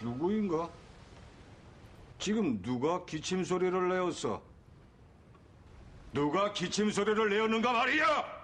누구인가? 지금 누가 기침 소리를 내었어? 누가 기침 소리를 내었는가 말이야!